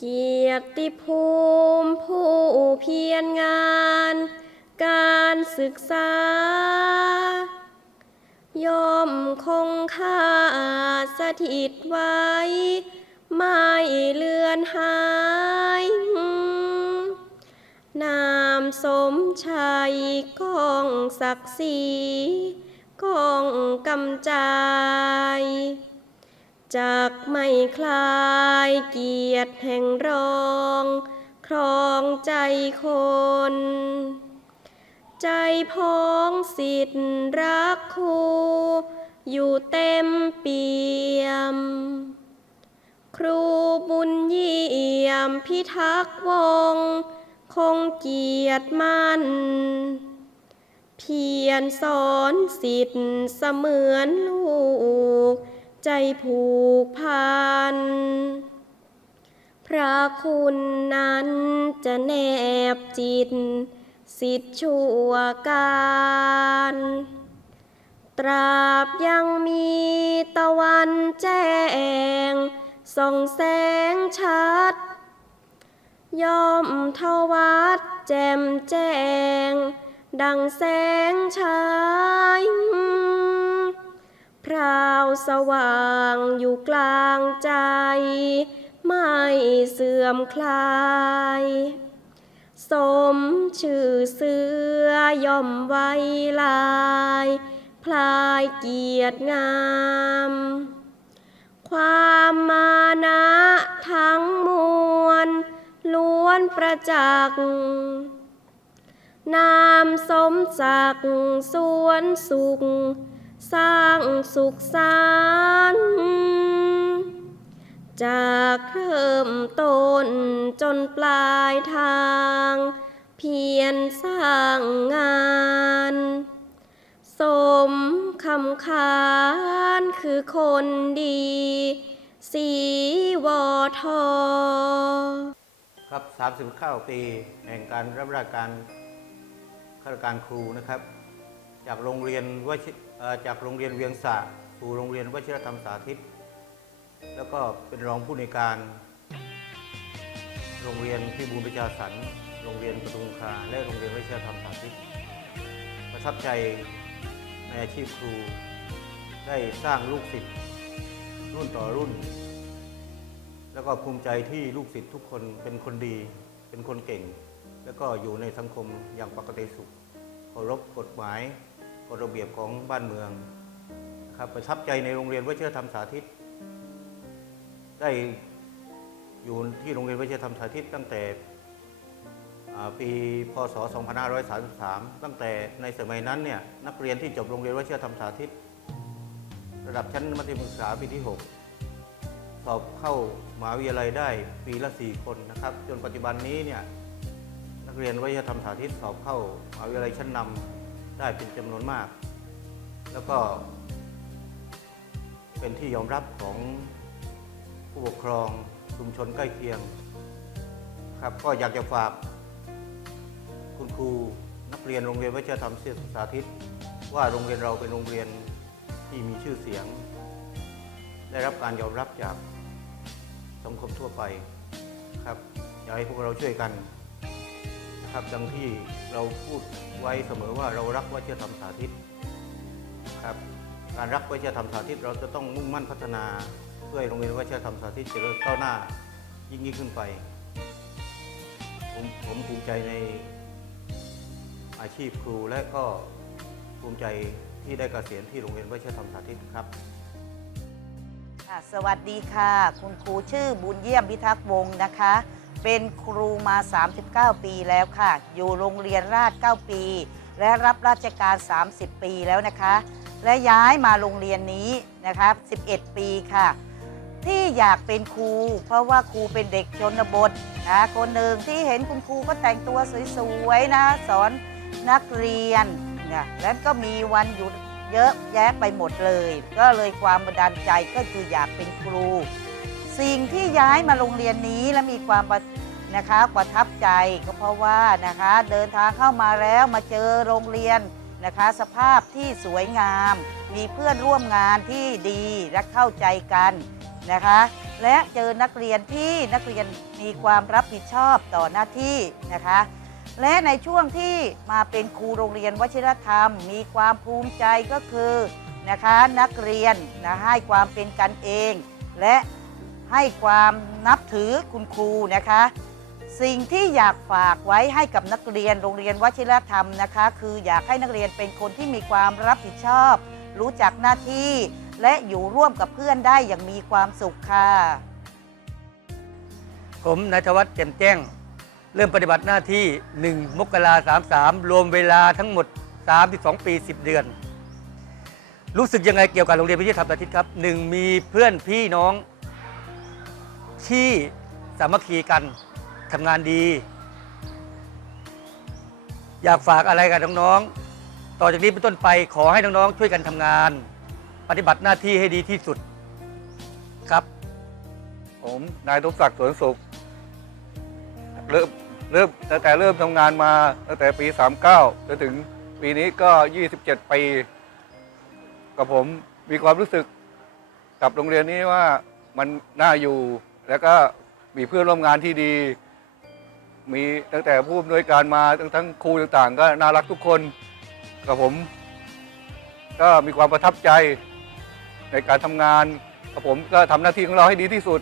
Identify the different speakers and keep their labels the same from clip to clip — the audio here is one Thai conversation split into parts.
Speaker 1: เกียรติภูมิผู้เพียรงาน การศึกษา ย่อมคงค่าสถิตไว้ ไม่เลือนหาย นามสมชัยกองศักดิ์ศรีกองกำจาย จากไม่คลายเกียรติแห่งรอง ครองใจคน ใจพ้องสิทธิ์รักครูอยู่เต็มเปี่ยม ครูบุญเยี่ยมพิทักษ์วง คงเกียรติมันเพียรสอนสิทธิ์เสมือนลูก ใจผูกพัน พระคุณนั้นจะแนบจิต สิทธิชั่วการ ตราบยังมีตะวันแจ้ง ส่องแสงชัด ย่อมทวัดแจ่มแจ้ง ดังแสงชาย พราวสว่างอยู่กลางใจ ไม่เสื่อมคลาย สมชื่อเสือย่อมไว้ลาย พลายเกียรติงาม ความมานะทั้งมวลล้วนประจักษ์นามสมศักดิ์สวนสุข สร้างสุขสารจากเริ่มต้นจนปลายทาง เพียรสร้างงาน สมคำขานคือคนดี สีวอทอ
Speaker 2: ครับ 39 ปีแห่งการรับราชการข้าราชการครูนะครับ จากโรงเรียนวชิ จากโรงเรียนเวียงสะสู่โรงเรียนวชิรธรรมสาธิต แล้วก็เป็นรองผู้ในการ โรงเรียนพิบูลประชาสรรค์โรงเรียนปทุมคาและโรงเรียนวชิรธรรมสาธิต ประทับใจในอาชีพครูได้สร้างลูกศิษย์รุ่นต่อรุ่น แล้วก็ภูมิใจที่ลูกศิษย์ทุกคนเป็นคนดี เป็นคนเก่ง แล้วก็อยู่ในสังคมอย่างปกติสุขเคารพกฎหมาย กฎระเบียบของบ้านเมืองนะครับประทับใจในโรงเรียนวชิรธรรมสาธิต ได้อยู่ที่โรงเรียนวชิรธรรมสาธิต ตั้งแต่ปีพศ 2533 ตั้งแต่ในสมัยนั้นเนี่ยนักเรียนที่จบโรงเรียนวชิรธรรมสาธิต ระดับชั้นมัธยมศึกษาปีที่ 6 สอบเข้ามหาวิทยาลัยได้ปีละ 4 คนนะครับ จนปัจจุบันนี้เนี่ยนักเรียนวิทยาธรรมสาธิตสอบเข้ามหาวิทยาลัยชั้นนำ ได้เป็นจำนวนมาก แล้วก็ เป็นที่ยอมรับของผู้ปกครองชุมชนใกล้เคียงครับก็อยากจะฝากคุณครูนักเรียนโรงเรียนวิทยาธรรมเสียสาธิต ว่าโรงเรียนเราเป็นโรงเรียนที่มีชื่อเสียง ได้รับการยอมรับจากสังคมทั่วไปครับอยากให้พวกเราช่วยกัน นะครับ ดังที่เราพูดไว้เสมอว่าเรารักวิทยธรรมสาธิตครับการรักวิทยธรรมสาธิตเราจะต้องมุ่งมั่นพัฒนาเพื่อโรงเรียนวิทยธรรมสาธิตเจริญก้าวหน้ายิ่งยิ่งขึ้นไป ผมผมภูมิใจในอาชีพครูและก็ภูมิใจที่ได้เกษียณที่โรงเรียนวิทยธรรมสาธิตครับ
Speaker 3: สวัสดีค่ะ คุณครูชื่อบุญเยี่ยมพิทักษ์วงศ์นะคะ เป็นครูมา 39 ปีแล้วค่ะ อยู่โรงเรียนราช 9 ปี และรับราชการ 30 ปีแล้วนะคะ และย้ายมาโรงเรียนนี้นะคะ 11 ปีค่ะ ที่อยากเป็นครู เพราะว่าครูเป็นเด็กชนบทนะคนหนึ่งที่เห็นคุณครูก็แต่งตัวสวยๆนะ สอนนักเรียนนะแล้วก็มีวันหยุดเยอะแยะไปหมดเลย ก็เลยความบันดาลใจก็คืออยากเป็นครู สิ่งที่ย้ายมาโรงเรียนนี้และมีความประนะคะประทับใจก็เพราะว่านะคะเดินทางเข้ามาแล้วมาเจอโรงเรียนนะคะ สภาพที่สวยงาม มีเพื่อนร่วมงานที่ดีและเข้าใจกันนะคะ และเจอนักเรียนที่นักเรียนมีความรับผิดชอบต่อหน้าที่นะคะ และในช่วงที่มาเป็นครูโรงเรียนวชิรธรรม มีความภูมิใจก็คือนะคะนักเรียนนะให้ความเป็นกันเอง และ ให้ความนับถือคุณครูนะคะ สิ่งที่อยากฝากไว้ให้กับนักเรียนโรงเรียนวชิรธรรมนะคะ คืออยากให้นักเรียนเป็นคนที่มีความรับผิดชอบ รู้จักหน้าที่ และอยู่ร่วมกับเพื่อนได้อย่างมีความสุขค่ะ
Speaker 4: ผมนายธวัฒน์แจ่มแจ้ง เริ่มปฏิบัติหน้าที่ 1 มกราสามสามรวมเวลาทั้งหมด 32 ปี 10 เดือน รู้สึกยังไงเกี่ยวกับโรงเรียนวิทยาธรรมอาทิตย์ครับหนึ่งมีเพื่อนพี่น้อง ที่สามัคคีกันทำงานดี อยากฝากอะไรกับน้องๆ ต่อจากนี้เป็นต้นไปขอให้น้องๆ ช่วยกันทำงาน ปฏิบัติหน้าที่ให้ดีที่สุดครับ
Speaker 5: ผมนายทบศักดิ์สวนสุข เริ่มเริ่มตั้งแต่เริ่มทำงานมาตั้งแต่ปี 39จนถึงปีนี้ก็ 27 ปี กับผมมีความรู้สึกกับโรงเรียนนี้ว่ามันน่าอยู่ แล้วก็มีเพื่อนร่วมงานที่ดี มีตั้งแต่ผู้อำนวยการมาทั้งทั้งครูต่างๆ ก็น่ารักทุกคนกับผม ก็มีความประทับใจในการทำงานกับผมก็ทำหน้าที่ของเราให้ดีที่สุด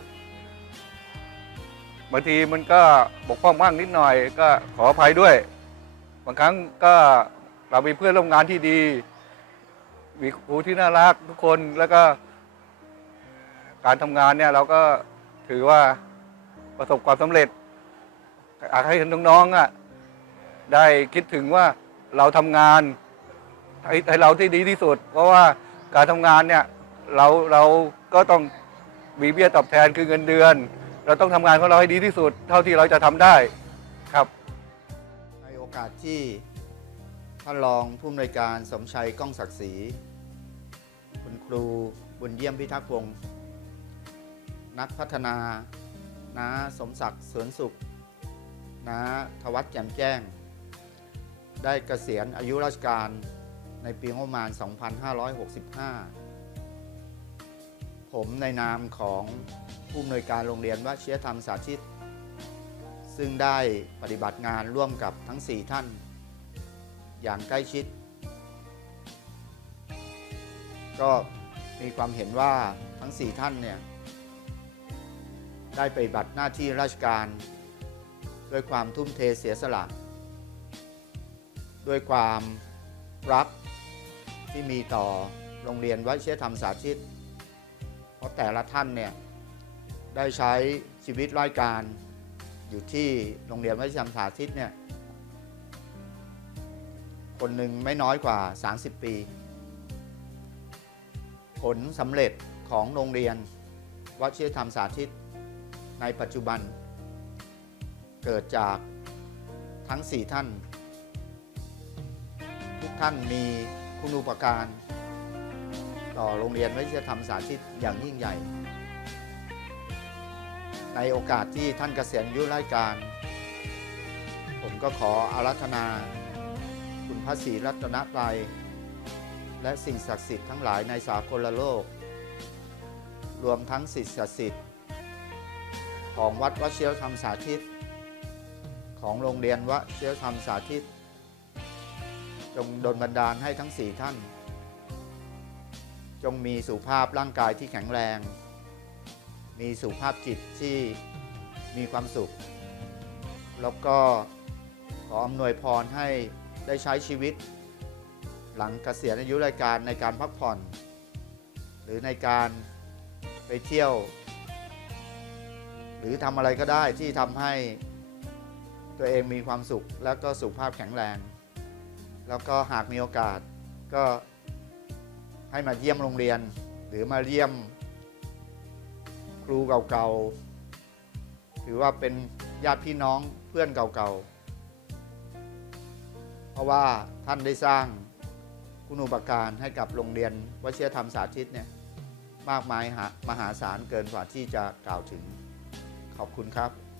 Speaker 5: บางทีมันก็บกพร่องบ้างนิดหน่อยก็ขออภัยด้วย บางครั้งก็เรามีเพื่อนร่วมงานที่ดี มีครูที่น่ารักทุกคนแล้วก็การทำงานเนี่ยเราก็ ถือว่าประสบความสำเร็จอยากให้น้องๆอะได้คิดถึงว่าเราทำงานให้ให้เราที่ดีที่สุด เพราะว่าการทำงานเนี่ยเราเราก็ต้องมีเบี้ยตอบแทนคือเงินเดือน เราต้องทำงานของเราให้ดีที่สุด เท่าที่เราจะทำได้ครับ
Speaker 6: ในโอกาสที่ท่านรองผู้อำนวยการสมชัยก้องศักดิ์ศรี คุณครูบุญเยี่ยมพิทักษ์วงศ์ นักพัฒนาน้าสมศักดิ์สวนสุขน้าทวัฒน์แจ่มแจ้ง ได้เกษียณอายุราชการในปีงบประมาณ 2565 ผมในนามของผู้อำนวยการโรงเรียนวชิรธรรมสาธิต ซึ่งได้ปฏิบัติงานร่วมกับทั้ง 4 ท่าน อย่างใกล้ชิด ก็มีความเห็นว่าทั้ง 4 ท่านเนี่ย ได้ปฏิบัติหน้าที่ราชการ ด้วยความทุ่มเทเสียสละ ด้วยความรักที่มีต่อโรงเรียนวชิรธรรมสาธิต เพราะแต่ละท่านเนี่ยได้ใช้ชีวิตราชการอยู่ที่โรงเรียนวัฒนธรรมสาธิตเนี่ยคนหนึ่งไม่น้อยกว่า 30 ปี ผลสำเร็จของโรงเรียนวชิรธรรมสาธิต ในปัจจุบัน เกิดจากทั้ง 4 ท่าน ทุกท่านมีคุณูปการ ต่อโรงเรียนวิทยาธรรมสาธิตอย่างยิ่งใหญ่ ในโอกาสที่ท่านเกษียณอายุราชการ ผมก็ขออารัธนา คุณพระศรีรัตนตรัยและสิ่งศักดิ์สิทธิ์ทั้งหลายในสากลโลก รวมทั้งสิทธิศักดิ์สิทธิ์ ของวัดวชิรธรรมสาธิต ของโรงเรียนวชิรธรรมสาธิต จงดลบันดาลให้ทั้งสี่ท่าน จงมีสุภาพร่างกายที่แข็งแรง มีสุภาพจิตที่มีความสุข แล้วก็ขออำนวยพรให้ได้ใช้ชีวิต หลังเกษียณอายุรายการในการพักผ่อน หรือในการไปเที่ยว รือทำอะไรก็ได้ที่ทำให้ตัวเองมีความสุข แล้วก็สุขภาพแข็งแรง แล้วก็หากมีโอกาสก็ให้มาเยี่ยมโรงเรียน หรือมาเยี่ยมครูเก่าๆ ถือว่าเป็นญาติพี่น้องเพื่อนเก่าๆ เพราะว่าท่านได้สร้างคุณูปการให้กับโรงเรียนวชิรธรรมสาธิตเนี่ยมากมายมหาศาลเกินกว่าที่จะกล่าวถึง ขอบคุณครับ